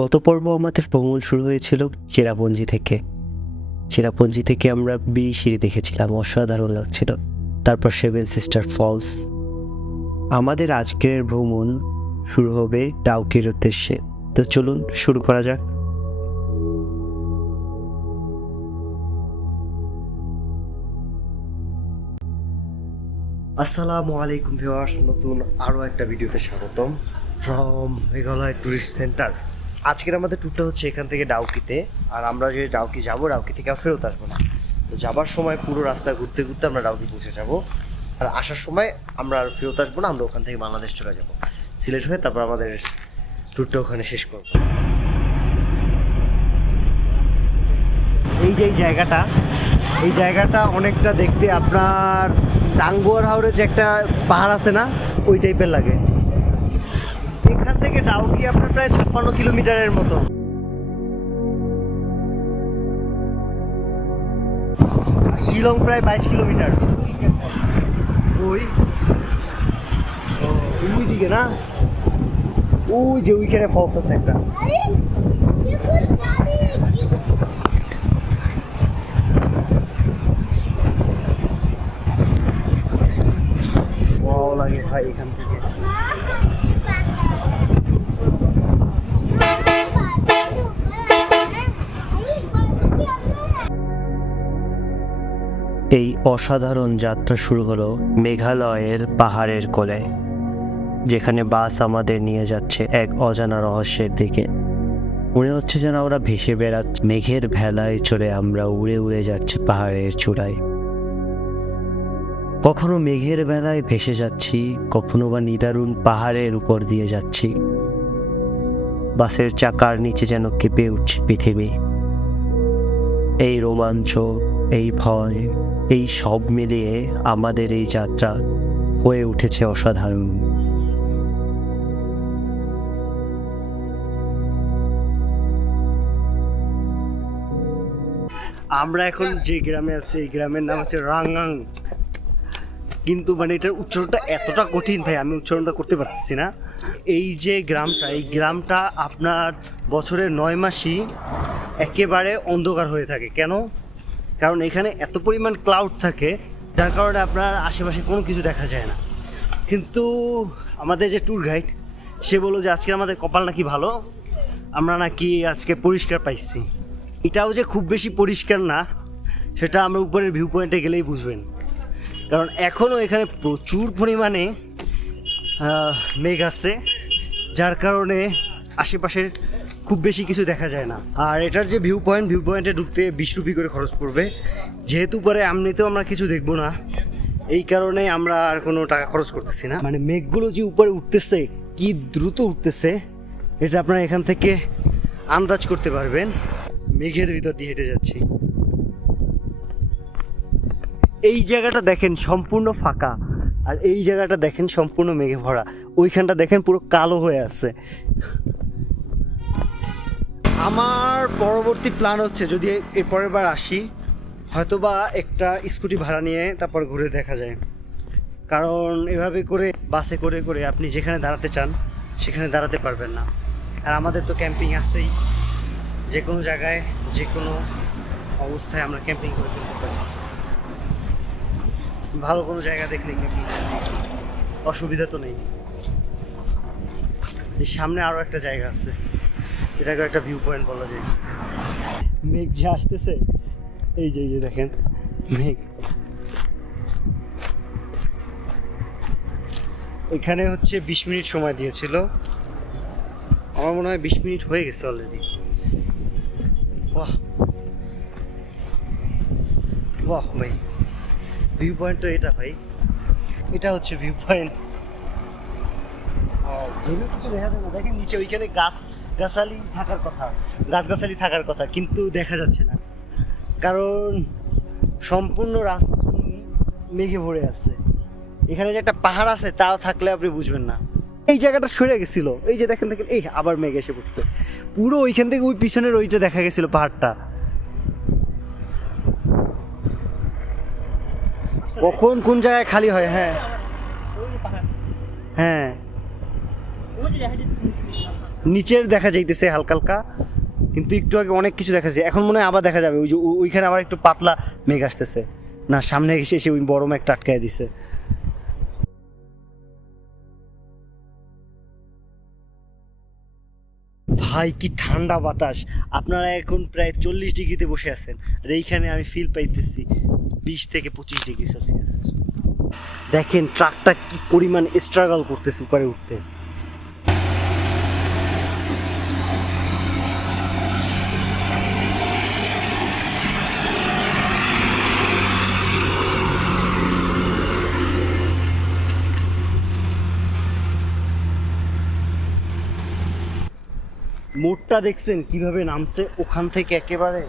গত পর্ব আমাদের ভ্রমণ শুরু হয়েছিল চেরাপুঞ্জি থেকে। চেরাপুঞ্জি থেকে আমরা বিরিশিরি দেখেছিলাম, অসাধারণ লাগছিল। তারপর সেভেন সিস্টার ফলস। আমাদের আজকের ভ্রমণ শুরু হবে ডাউকির উদ্দেশ্যে। তো চলুন শুরু করা যাক। আসসালামু আলাইকুম ভিউয়ার্স, নতুন আরও একটা ভিডিওতে স্বাগতম ফ্রম মেঘালয় ট্যুরিস্ট সেন্টার। আজকের আমাদের ট্যুরটা হচ্ছে এখান থেকে ডাউকিতে, আর আমরা যে ডাউকি যাবো, ডাউকি থেকে আর ফেরত আসবো না। তো যাবার সময় পুরো রাস্তা ঘুরতে ঘুরতে আমরা ডাউকি পৌঁছে যাব, আর আসার সময় আমরা আর ফেরত আসবো না, আমরা ওখান থেকে বাংলাদেশ চলে যাব সিলেট হয়ে। তারপর আমাদের ট্যুরটা ওখানে শেষ করব। এই যে এই জায়গাটা অনেকটা দেখতে আপনার টাঙ্গুয়ার হাওরে যে একটা পাহাড় আছে না, ওই টাইপের লাগে। এখান থেকে ডাউকি আপনার প্রায় 56 কিলোমিটারের মতো। শিলং প্রায় 22 কিলোমিটার। ওই দিকে না, ওই যে ওইখানে ফলস আছে একটা। লাগে ভাই এখান থেকে। এই অসাধারণ যাত্রা শুরু হলো মেঘালয়ের পাহাড়ের কোলে, যেখানে বাস আমাদের নিয়ে যাচ্ছে এক অজানা রহস্যের দিকে। মনে হচ্ছে যেন আমরা ভেসে বেড়াচ্ছি মেঘের ভেলায় চড়ে, আমরা উড়ে উড়ে যাচ্ছি পাহাড়ের চূড়ায়। কখনো মেঘের বেলায় ভেসে যাচ্ছি, কখনো বা নিদারুণ পাহাড়ের উপর দিয়ে যাচ্ছি। বাসের চাকার নিচে যেন কেঁপে উঠছে পৃথিবী। এই রোমাঞ্চ, এই ভয়, এই সব মিলিয়ে আমাদের এই যাত্রা হয়ে উঠেছে অসাধারণ। আমরা এখন যে গ্রামে আছি, এই গ্রামের নাম হচ্ছে রাঙ্গাং। কিন্তু মানে এটার উচ্চারণটা এতটা কঠিন ভাই, আমি উচ্চারণটা করতে পারতেছি না। এই যে গ্রামটা, এই গ্রামটা আপনার বছরের 9 মাসই একেবারে অন্ধকার হয়ে থাকে। কেন? কারণ এখানে এত পরিমাণ ক্লাউড থাকে, যার কারণে আপনার আশেপাশে কোনো কিছু দেখা যায় না। কিন্তু আমাদের যে ট্যুর গাইড, সে বললো যে আজকে আমাদের কপাল নাকি ভালো, আমরা নাকি আজকে পরিষ্কার পাইছি। এটাও যে খুব বেশি পরিষ্কার না, সেটা আমরা উপরের ভিউ পয়েন্টে গেলেই বুঝবেন। কারণ এখনও এখানে প্রচুর পরিমাণে মেঘ আছে, যার কারণে আশেপাশের খুব বেশি কিছু দেখা যায় না। আর এটার যে ভিউ পয়েন্টে ঢুকতে 20 রুপি করে খরচ পড়বে। যেহেতু পরে এমনিতেও আমরা কিছু দেখবো না, এই কারণে আমরা আর কোনো টাকা খরচ করতেছি না। মানে মেঘগুলো যে উপরে উঠতেছে, কি দ্রুত উঠতেছে, এটা আপনারা এখান থেকে আন্দাজ করতে পারবেন। মেঘের ভিতর দিয়ে হেঁটে যাচ্ছি। এই জায়গাটা দেখেন সম্পূর্ণ ফাঁকা, আর এই জায়গাটা দেখেন সম্পূর্ণ মেঘে ভরা। ওইখানটা দেখেন পুরো কালো হয়ে আছে। আমার পরবর্তী প্ল্যান হচ্ছে, যদি এর পরের বার আসি, হয়তোবা একটা স্কুটি ভাড়া নিয়ে তারপর ঘুরে দেখা যায়। কারণ এভাবে করে বাসে করে করে আপনি যেখানে দাঁড়াতে চান সেখানে দাঁড়াতে পারবেন না। আর আমাদের তো ক্যাম্পিং আছেই, যে কোনো জায়গায় যে কোনো অবস্থায় আমরা ক্যাম্পিং করে ফেলতে পারি। ভালো কোনো জায়গা দেখলে ক্যাম্পিং, অসুবিধা তো নেই। এই সামনে আরও একটা জায়গা আছে, এটাকে একটা ভিউ পয়েন্ট বলা যায়। মেঘ যে আসতেছে, এই যে দেখেন মেঘ। এখানে হচ্ছে 20 মিনিট সময় দিয়েছিল, আমার মনে হয় 20 মিনিট হয়ে গেছে অলরেডি। বাহ বাহ ভাই, ভিউ পয়েন্ট তো এটা ভাই, এটা হচ্ছে ভিউ পয়েন্ট। যেগুলো কিছু দেখা যায় না, দেখেন নিচে ওইখানে গাছগাছালি থাকার কথা, কিন্তু দেখা যাচ্ছে না, কারণ সম্পূর্ণ রাস্তা মেঘে ভরে আছে। এখানে যে একটা পাহাড় আছে, তাও থাকলে আপনি বুঝবেন না। এই জায়গাটা সরে গেছিল, এই যে দেখেন এই আবার মেঘ এসে পড়ছে। পুরো ওইখান থেকে ওই পিছনের ওইটা দেখা গেছিল পাহাড়টা। কখন কোন জায়গায় খালি হয়। হ্যাঁ হ্যাঁ নিচের দেখা যাইতেছে হালকা হালকা, কিন্তু একটু আগে অনেক কিছু দেখা যাচ্ছে। এখন মনে হয় আবার দেখা যাবে, ওই যে ওইখানে আবার একটু পাতলা মেঘ আসতেছে। না, সামনে এসে এসে ওই বড় মেঘটা আটকায় দিছে। ভাই কি ঠান্ডা বাতাস! আপনারা এখন প্রায় 40 ডিগ্রিতে বসে আছেন, আর এইখানে আমি ফিল পাইতেছি 20 থেকে 25 ডিগ্রি সেলসিয়াস। দেখেন ট্রাকটা কি পরিমাণ স্ট্রাগল করতেছে উপরে উঠতে। মোড়টা দেখছেন কিভাবে নামছে ওখান থেকে একেবারে?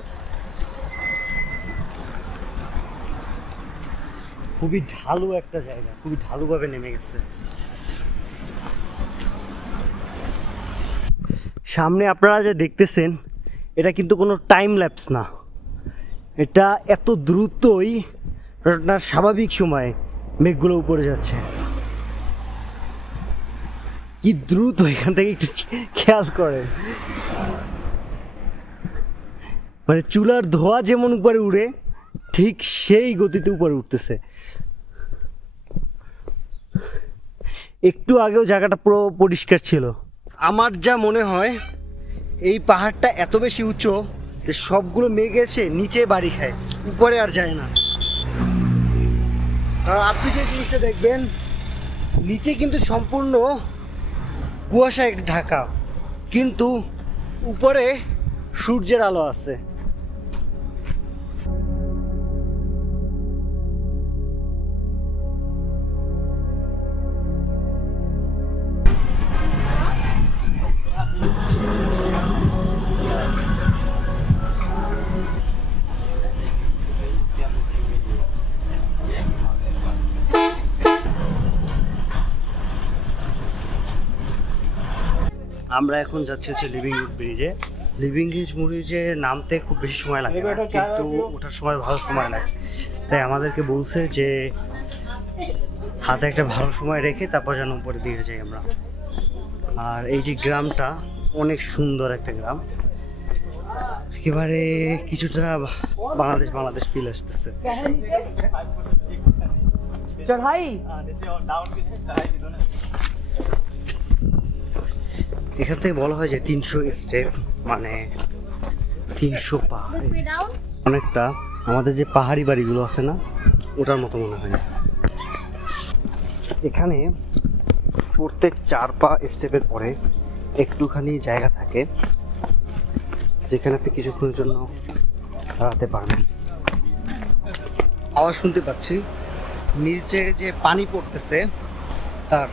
খুবই ঢালু একটা জায়গা, খুবই ঢালুভাবে নেমে গেছে। সামনে আপনারা যে দেখতেছেন এটা কিন্তু কোনো টাইম ল্যাপস না, এটা এত দ্রুতই আপনার স্বাভাবিক সময়ে মেঘগুলো উপরে যাচ্ছে। কি দ্রুত এখান থেকে একটু খেয়াল করেন, মানে চুলার ধোঁয়া যেমন উপরে উড়ে ঠিক সেই গতিতে উপরে উঠতেছে। একটু আগেও জায়গাটা পুরো পরিষ্কার ছিল। আমার যা মনে হয় এই পাহাড়টা এত বেশি উঁচু যে সবগুলো মেঘ এসে নিচে বাড়ি খায়, উপরে আর যায় না। আর আপনি যে জিনিসটা দেখবেন নিচে কিন্তু সম্পূর্ণ কুয়াশায় ঢাকা, কিন্তু উপরে সূর্যের আলো আছে। আমরা এখন যাচ্ছি হচ্ছে লিভিং রুট ব্রিজে। লিভিং ব্রিজে নামতে খুব বেশি সময় লাগে না, কিন্তু ওঠার সময় ভালো সময় লাগে। তাই আমাদেরকে বলছে যে হাতে একটা ভালো সময় রেখে তারপর যেন উপরে দিয়ে যাই আমরা। আর এই যে গ্রামটা অনেক সুন্দর একটা গ্রাম, একেবারে কিছুটা বাংলাদেশ ফিল আসতেছে। এখান থেকে বলা হয় যে 300 স্টেপ, মানে 300 পা। অনেকটা আমাদের যে পাহাড়ি বাড়িগুলো আছে না, ওটার মতো মনে হয়। এখানে প্রত্যেক 4 পা স্টেপের পরে একটুখানি জায়গা থাকে যেখানে আপনি কিছুক্ষণের জন্য দাঁড়াতে পারবেন। আওয়াজ শুনতে পাচ্ছি, নিচে যে পানি পড়তেছে তার।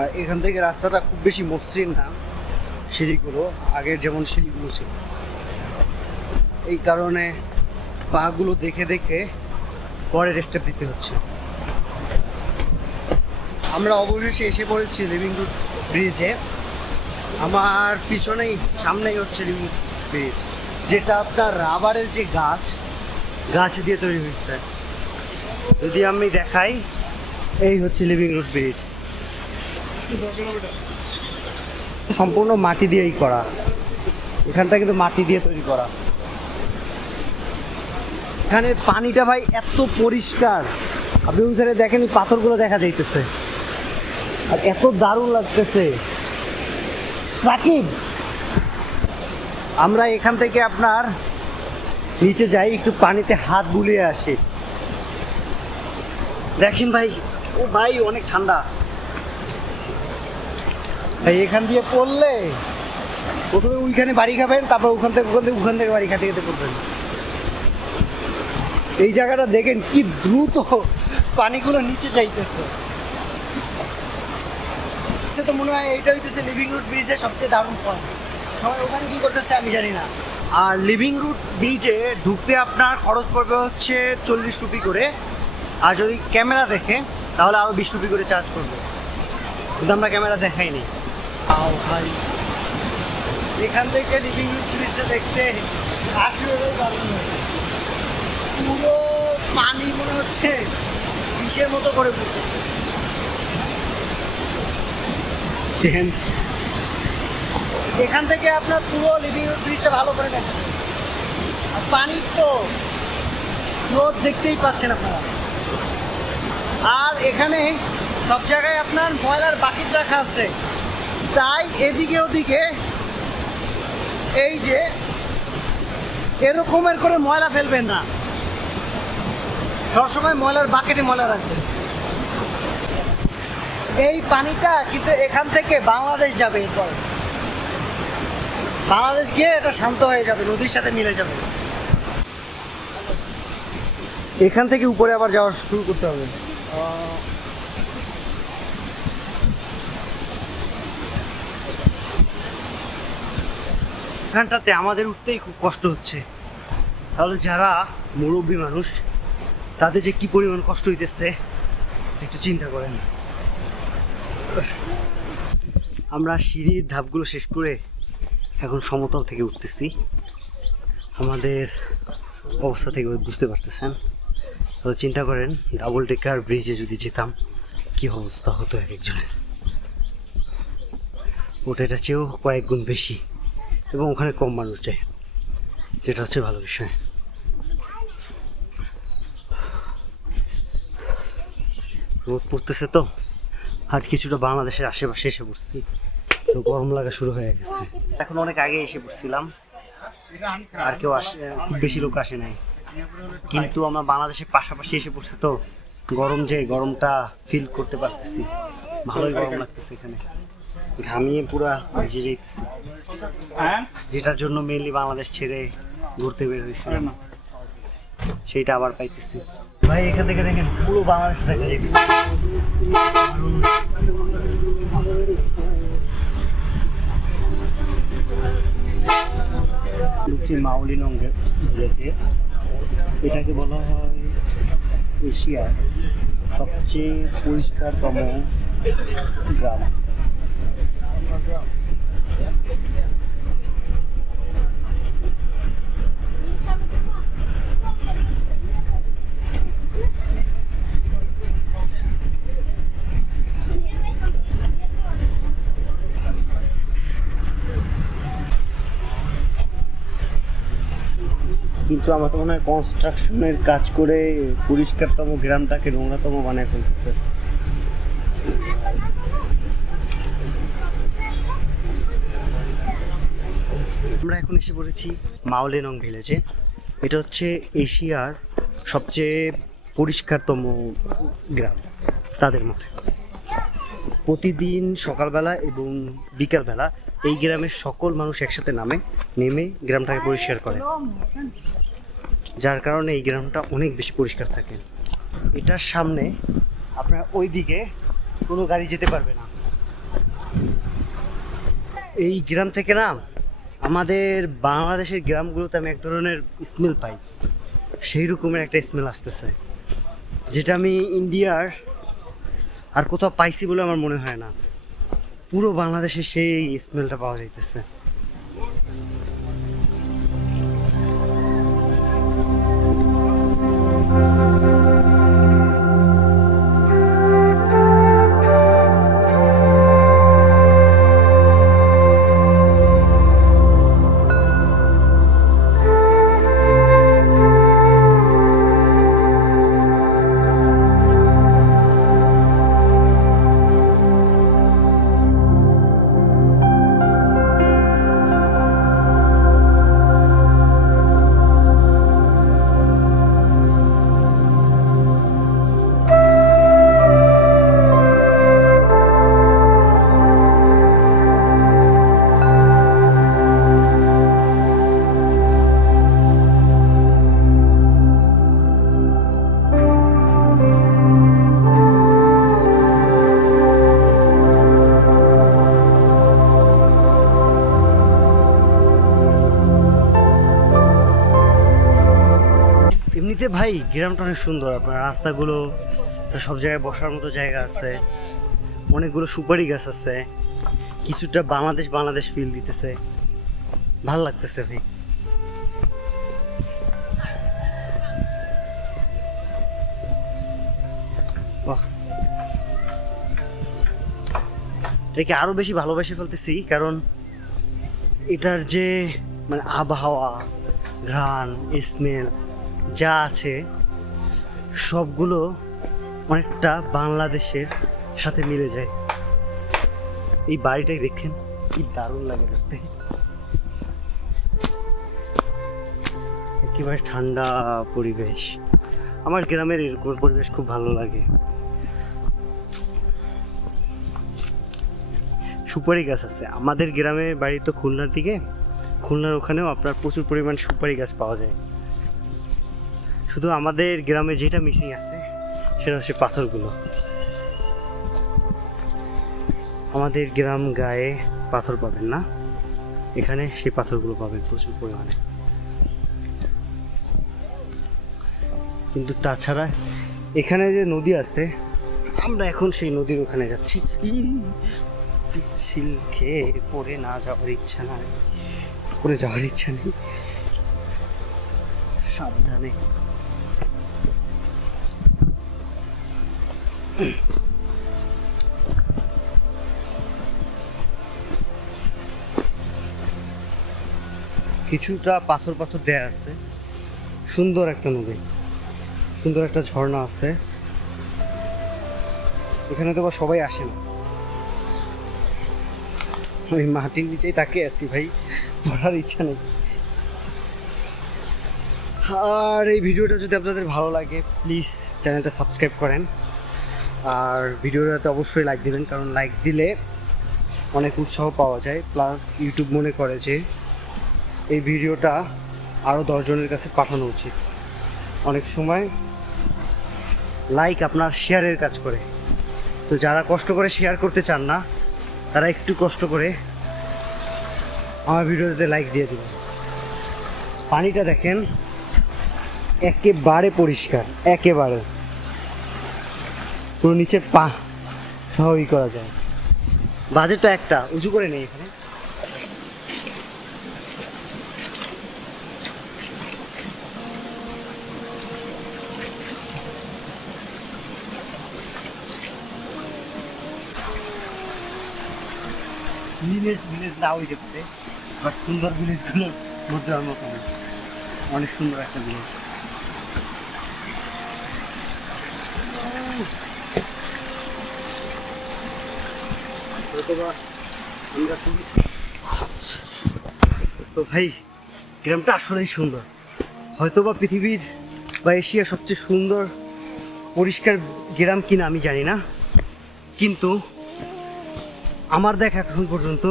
আর এখান থেকে রাস্তাটা খুব বেশি মসৃণ না, সিঁড়িগুলো আগের যেমন সিঁড়িগুলো ছিল। এই কারণে পাগুলো দেখে দেখে পরের স্টেপ দিতে হচ্ছে। আমরা অবশেষে এসে পড়েছি লিভিং রুট ব্রিজে। আমার পিছনেই সামনেই হচ্ছে লিভিং রুট ব্রিজ, যেটা আপনার রাবারের যে গাছ দিয়ে তৈরি হয়েছে। যদি আমি দেখাই, এই হচ্ছে লিভিং রুট ব্রিজ, সম্পূর্ণ মাটি দিয়েই করা। এখানটা কিন্তু মাটি দিয়ে তৈরি করা। এখানে পানিটা ভাই এত পরিষ্কার, আপনি ওইখানে দেখেন পাথরগুলো দেখা যাইতেছে, আর এত দারুণ লাগতেছে। সাকিব, আমরা এখান থেকে আপনার নিচে যাই, একটু পানিতে হাত বুলিয়ে আসি। দেখেন ভাই, ও ভাই অনেক ঠান্ডা ভাই। এখান দিয়ে পড়লে প্রথমে ওইখানে বাড়ি খাবেন, তারপর ওখান থেকে বাড়ি খাতে খেতে পড়বেন। এই জায়গাটা দেখেন কি দ্রুত পানিগুলো নিচে যাইতেছে। তো মনে হয় এইটা হইতেছে লিভিং রুট ব্রিজের সবচেয়ে দারুণ পয়েন্ট। সবাই ওখানে কি করতেছে আমি জানি না। আর লিভিং রুট ব্রিজে ঢুকতে আপনার খরচ পড়বে হচ্ছে 40 রুপি করে, আর যদি ক্যামেরা দেখে তাহলে আরও 20 রুপি করে চার্জ করবে, কিন্তু আমরা ক্যামেরা দেখাইনি। ভাই এখান থেকে লিভিং রুট ব্রিজটা দেখতে আসলে দারুণ, পুরো পানি মনে হচ্ছে বিষের মতো করে পড়তেছে। দেখেন এখান থেকে আপনার পুরো লিভিং ব্রিজটা ভালো করে দেখেন। আর পানি তো রোদ দেখতেই পাচ্ছেন আপনারা। আর এখানে সব জায়গায় আপনার ময়লার বাকেট রাখা আছে, তাই এদিকে ওদিকে এই যে এরকমের করে ময়লা ফেলবেন না, সবসময় ময়লার বাকেটে ময়লা রাখবেন। এই পানিটা কিন্তু এখান থেকে বাংলাদেশ যাবে, এরপর বাংলাদেশ গিয়ে এটা শান্ত হয়ে যাবে, নদীর সাথে মিলে যাবে। এখান থেকে উপরে আবার যাওয়া শুরু করতে হবে। এখানটাতে আমাদের উঠতেই খুব কষ্ট হচ্ছে, তাহলে যারা মুরব্বী মানুষ তাদের যে কি পরিমাণ কষ্ট হইতেছে একটু চিন্তা করেন। আমরা সিঁড়ির ধাপগুলো শেষ করে এখন সমতল থেকে উঠতেছি। আমাদের অবস্থা থেকে বুঝতে পারতেছেন। তো চিন্তা করেন ডাবল ডেকার ব্রিজে যদি যেতাম কি অবস্থা হতো এক একজনের। ওটা এটা চেয়েও কয়েক গুণ বেশি, এবং ওখানে কম মানুষ যায়, যেটা হচ্ছে ভালো বিষয়। রোদ পড়তেছে তো, আর কিছুটা বাংলাদেশের আশেপাশে এসে পড়ছি, তো গরম লাগা শুরু হয়ে গেছে। এখন অনেক আগে এসে পড়ছিলাম, আর কেউ আসে, খুব বেশি লোক আসে নাই, কিন্তু আমরা বাংলাদেশের পাশাপাশি এসে পড়ছি তো গরমটা ফিল করতে পারতেছি। ভালোই গরম লাগতেছে, এখানে ঘামিয়ে পুরা ভিজে যাইতেছি, যেটার জন্য মেইনলি বাংলাদেশ ছেড়ে ঘুরতে বের হয়েছিলাম, সেইটা আবার পাইতেছি। ভাই এখান থেকে দেখেন পুরো বাংলাদেশ দেখা যাইতেছে। মাউলি নঙ্গে ভিলেজে, এটাকে বলা হয় এশিয়ার সবচেয়ে পরিষ্কারতম গ্রাম। কিন্তু আমার তো মনে হয় কনস্ট্রাকশনের কাজ করে পরিষ্কারতম গ্রামটাকে নোংরাতম বানায় ফেলতেছে। আমরা এখন এসে পড়েছি মাওলেনং ভিলেজে। এটা হচ্ছে এশিয়ার সবচেয়ে পরিষ্কারতম গ্রাম তাদের মতে। প্রতিদিন সকালবেলা এবং বিকালবেলা এই গ্রামের সকল মানুষ একসাথে নেমে গ্রামটাকে পরিষ্কার করে, যার কারণে এই গ্রামটা অনেক বেশি পরিষ্কার থাকে। এটার সামনে আপনার ওই দিকে কোনো গাড়ি যেতে পারবে না। এই গ্রাম থেকে না আমাদের বাংলাদেশের গ্রামগুলোতে আমি এক ধরনের স্মেল পাই, সেই রকমের একটা স্মেল আসতেছে, যেটা আমি ইন্ডিয়ার আর কোথাও পাইছি বলে আমার মনে হয় না। পুরো বাংলাদেশে সেই স্মেলটা পাওয়া যাইতেছে। এমনিতে ভাই গ্রামটা অনেক সুন্দর, আপনার রাস্তাগুলো, সব জায়গায় বসার মতো জায়গা আছে, অনেকগুলো সুপারি গাছ আছে, কিছুটা বাংলাদেশ ফিল দিতেছে, ভাল লাগতেছে ভাই। বাহ, এটাকে আরও বেশি ভালোবেসে ফেলতেছি, কারণ এটার যে মানে আবহাওয়া, ঘ্রাণ, স্মেল যা আছে সবগুলো অনেকটা বাংলাদেশের সাথে মিলে যায়। এই বাড়িটাই দেখেন কি দারুণ লাগে দেখতে, একেবারে ঠান্ডা পরিবেশ। আমার গ্রামের এরকম পরিবেশ খুব ভালো লাগে। সুপারি গাছ আছে আমাদের গ্রামে, বাড়ি তো খুলনার দিকে, খুলনার ওখানেও আপনার প্রচুর পরিমাণ সুপারি গাছ পাওয়া যায়। শুধু আমাদের গ্রামে যেটা মিসিং আছে সেটা হচ্ছে পাথরগুলো। আমাদের গ্রাম গায়ে পাথর পাবেন না, এখানে সেই পাথরগুলো পাবেন প্রচুর পরিমাণে। কিন্তু তাছাড়া এখানে যে নদী আছে, আমরা এখন সেই নদীর ওখানে যাচ্ছি। পিচ্ছিল খেয়ে পড়ে না যাওয়ার ইচ্ছা নাই, পড়ে যাওয়ার ইচ্ছা নেই, সাবধানে। কিছুটা পাথর পাথর দেয়া আছে, সুন্দর একটা নদী, সুন্দর একটা ঝর্ণা আছে। এখানে তো আবার সবাই আসে না, আমি মাটির নিচেই তাকিয়ে আছি ভাই, পড়ার ইচ্ছা নেই। আর এই ভিডিওটা যদি আপনাদের ভালো লাগে প্লিজ চ্যানেলটা সাবস্ক্রাইব করেন, আর ভিডিওটাতে অবশ্যই লাইক দিবেন, কারণ লাইক দিলে অনেক উৎসাহ পাওয়া যায়। প্লাস ইউটিউব মনে করে যে এই ভিডিওটা আরও 10 জনের কাছে পাঠানো উচিত। অনেক সময় লাইক আপনার শেয়ারের কাজ করে, তো যারা কষ্ট করে শেয়ার করতে চান না তারা একটু কষ্ট করে আমার ভিডিওতে লাইক দিয়ে দিবেন। পানিটা দেখেন একেবারে পরিষ্কার, একেবারে পুরো নিচে পা স্বাভাবিক করা যায়। বাজেটটা একটা উঁচু করে নেই এখানে। ভিলেজ না হইতে পারে, বাট সুন্দর ভিলেজগুলোর মধ্যে অন্যতম, অনেক সুন্দর একটা ভিলেজ। তো ভাই গ্রামটা আসলেই সুন্দর, হয়তোবা পৃথিবীর বা এশিয়ার সবচেয়ে সুন্দর পরিষ্কার গ্রাম কিনা আমি জানি না, কিন্তু আমার দেখা এখন পর্যন্ত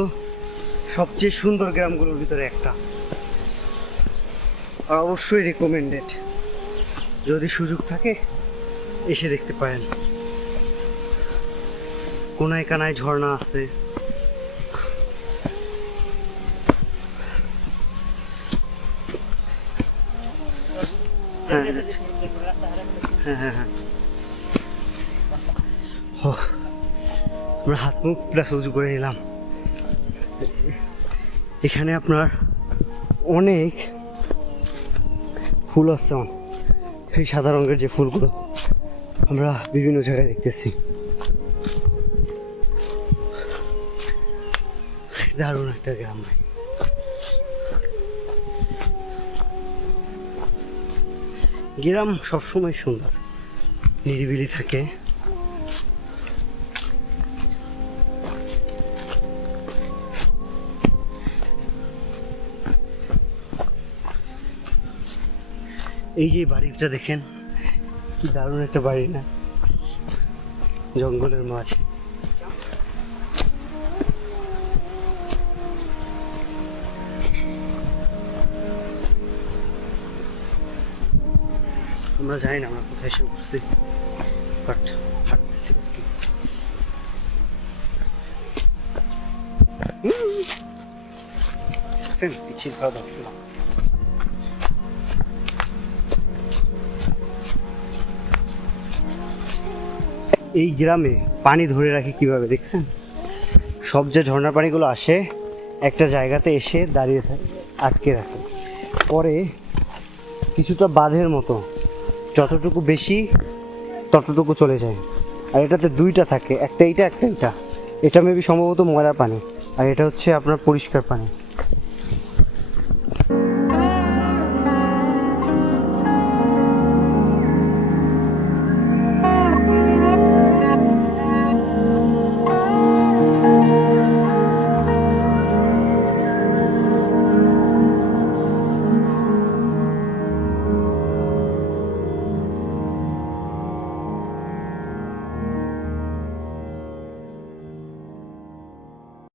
সবচেয়ে সুন্দর গ্রামগুলোর ভিতরে একটা। আর অবশ্যই রেকমেন্ডেড, যদি সুযোগ থাকে এসে দেখতে পারেন। কোনায় কানায় ঝর্ণা আছে, হ্যাঁ হ্যাঁ হ্যাঁ হ্যাঁ। আমরা হাত মুখ প্লাস উঁচু করে নিলাম। এখানে আপনার অনেক ফুল আছে, সেই সাদা রঙের যে ফুলগুলো আমরা বিভিন্ন জায়গায় দেখতেছি। দারুণ একটা গ্রাম ভাই। গ্রাম সবসময় সুন্দর, নিরিবিলি থাকে। এই যে বাড়িটা দেখেন কি দারুণ একটা বাড়ি না, জঙ্গলের মাঝে। আমরা জানি না আমরা কোথায় এসে করছি, বাট হাঁটতেছি আর কি। পিছিয়ে খাওয়া ধরছিলাম। এই গ্রামে পানি ধরে রাখে কিভাবে দেখছেন? সব যে ঝর্ণার পানিগুলো আসে একটা জায়গাতে এসে দাঁড়িয়ে থাকে, আটকে রাখে, পরে কিছুটা বাঁধের মতো যতটুকু বেশি ততটুকু চলে যায়। আর এটাতে দুইটা থাকে, একটা এইটা একটা এইটা, এটা মেবি সম্ভবত ময়লা পানি, আর এটা হচ্ছে আপনার পরিষ্কার পানি।